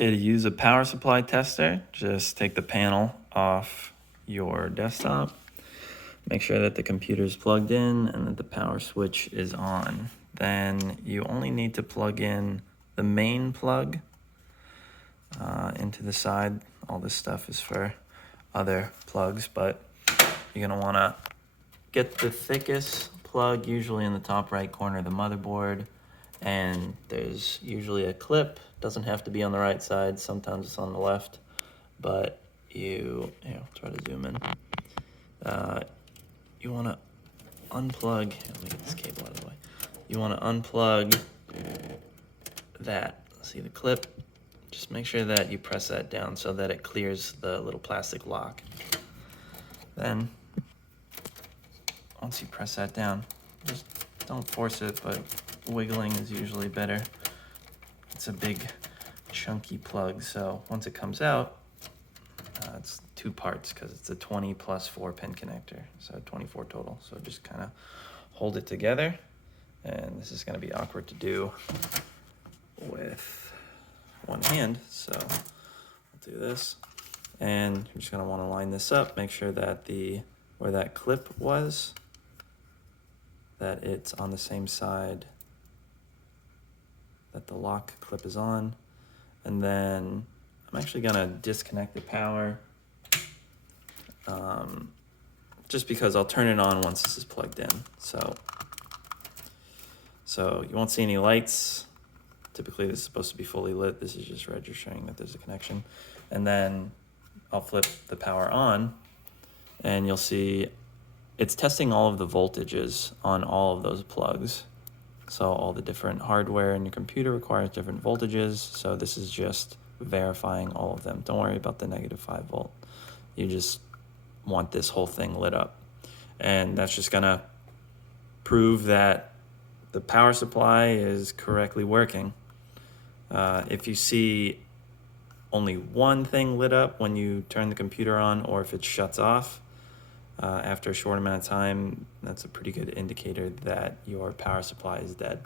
Okay, to use a power supply tester, just take the panel off your desktop. Make sure that the computer is plugged in and that the power switch is on. Then you only need to plug in the main plug into the side. All this stuff is for other plugs, but you're gonna wanna get the thickest plug, usually in the top right corner of the motherboard. And there's usually a clip, doesn't have to be on the right side, sometimes it's on the left, but I'll try to zoom in. You wanna unplug, let me get this cable out of the way. You wanna unplug that, see the clip? Just make sure that you press that down so that it clears the little plastic lock. Then, once you press that down, just don't force it, but wiggling is usually better. It's a big chunky plug, so once it comes out, it's 2 parts because it's a 20 plus 4 pin connector, so 24 total. So just kind of hold it together, and this is going to be awkward to do with one hand, so I'll do this. And you're just going to want to line this up, make sure that where that clip was, that it's on the same side that the lock clip is on. And then I'm actually gonna disconnect the power just because I'll turn it on once this is plugged in. So you won't see any lights. Typically this is supposed to be fully lit. This is just registering that there's a connection. And then I'll flip the power on and you'll see it's testing all of the voltages on all of those plugs. So all the different hardware in your computer requires different voltages. So this is just verifying all of them. Don't worry about the -5 volt. You just want this whole thing lit up. And that's just gonna prove that the power supply is correctly working. If you see only one thing lit up when you turn the computer on, or if it shuts off after a short amount of time, that's a pretty good indicator that your power supply is dead.